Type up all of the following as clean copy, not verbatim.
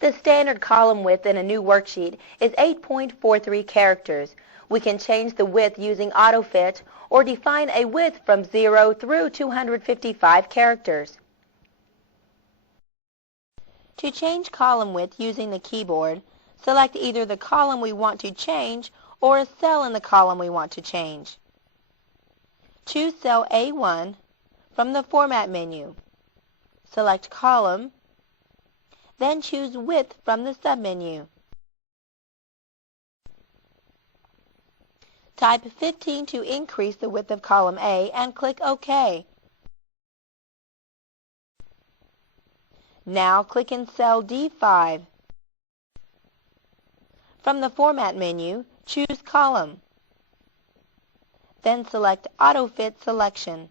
The standard column width in a new worksheet is 8.43 characters. We can change the width using AutoFit or define a width from 0 through 255 characters. To change column width using the keyboard, select either the column we want to change or a cell in the column we want to change. Choose cell A1 from the Format menu. Select Column, then choose Width from the submenu. Type 15 to increase the width of column A and click OK. Now click in cell D5. From the Format menu, choose Column. Then select AutoFit Selection.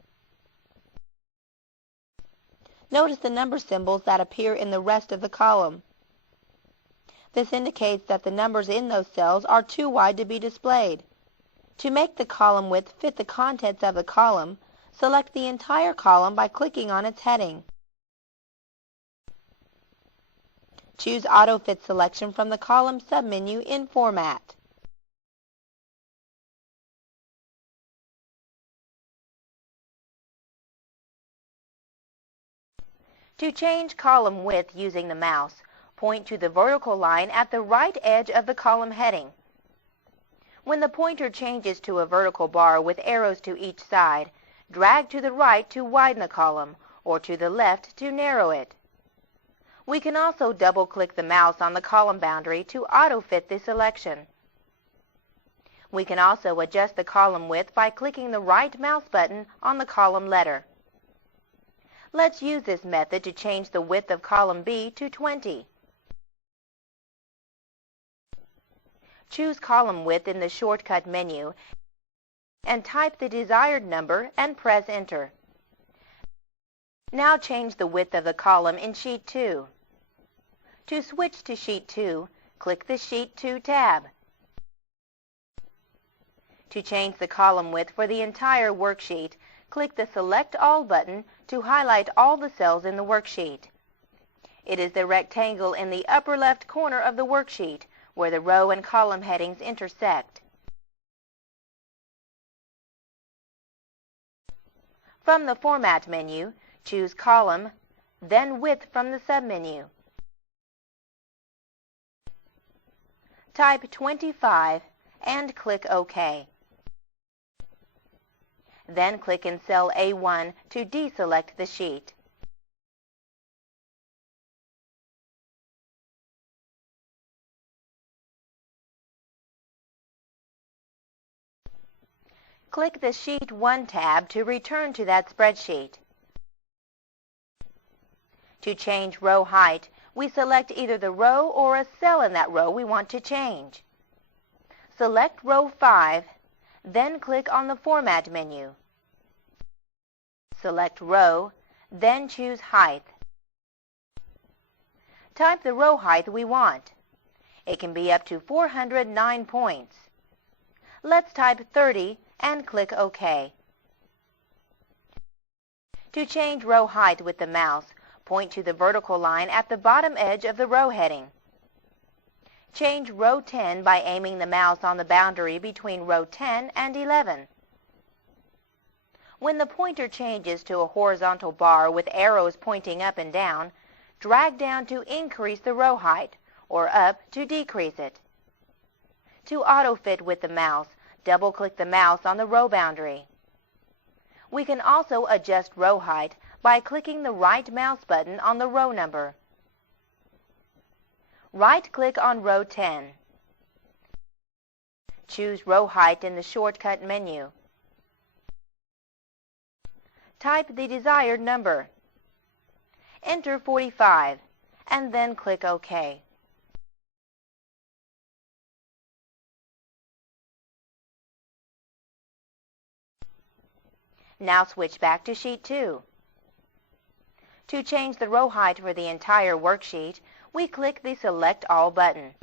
Notice the number symbols that appear in the rest of the column. This indicates that the numbers in those cells are too wide to be displayed. To make the column width fit the contents of the column, select the entire column by clicking on its heading. Choose AutoFit Selection from the Column submenu in Format. To change column width using the mouse, point to the vertical line at the right edge of the column heading. When the pointer changes to a vertical bar with arrows to each side, drag to the right to widen the column, or to the left to narrow it. We can also double-click the mouse on the column boundary to auto-fit the selection. We can also adjust the column width by clicking the right mouse button on the column letter. Let's use this method to change the width of column B to 20. Choose column width in the shortcut menu and type the desired number and press Enter. Now change the width of the column in Sheet 2. To switch to Sheet 2, click the Sheet 2 tab. To change the column width for the entire worksheet, click the Select All button to highlight all the cells in the worksheet. It is the rectangle in the upper left corner of the worksheet where the row and column headings intersect. From the Format menu, choose Column, then Width from the submenu. Type 25 and click OK. Then click in cell A1 to deselect the sheet. Click the Sheet 1 tab to return to that spreadsheet. To change row height, we select either the row or a cell in that row we want to change. Select row 5, then click on the Format menu. Select Row, then choose Height. Type the row height we want. It can be up to 409 points. Let's type 30 and click OK. To change row height with the mouse, point to the vertical line at the bottom edge of the row heading. Change row 10 by aiming the mouse on the boundary between row 10 and 11. When the pointer changes to a horizontal bar with arrows pointing up and down, drag down to increase the row height, or up to decrease it. To auto-fit with the mouse, double-click the mouse on the row boundary. We can also adjust row height by clicking the right mouse button on the row number. Right-click on row 10. Choose row height in the shortcut menu. Type the desired number. Enter 45, and then click OK. Now switch back to Sheet 2. To change the row height for the entire worksheet, we click the Select All button.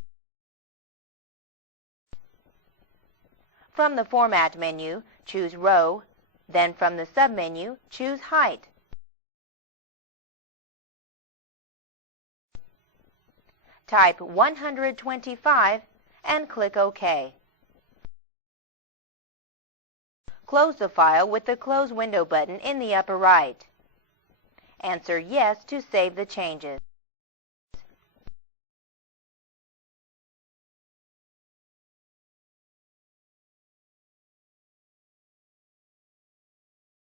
From the Format menu, choose Row, then from the submenu, choose Height. Type 125 and click OK. Close the file with the Close Window button in the upper right. Answer Yes to save the changes.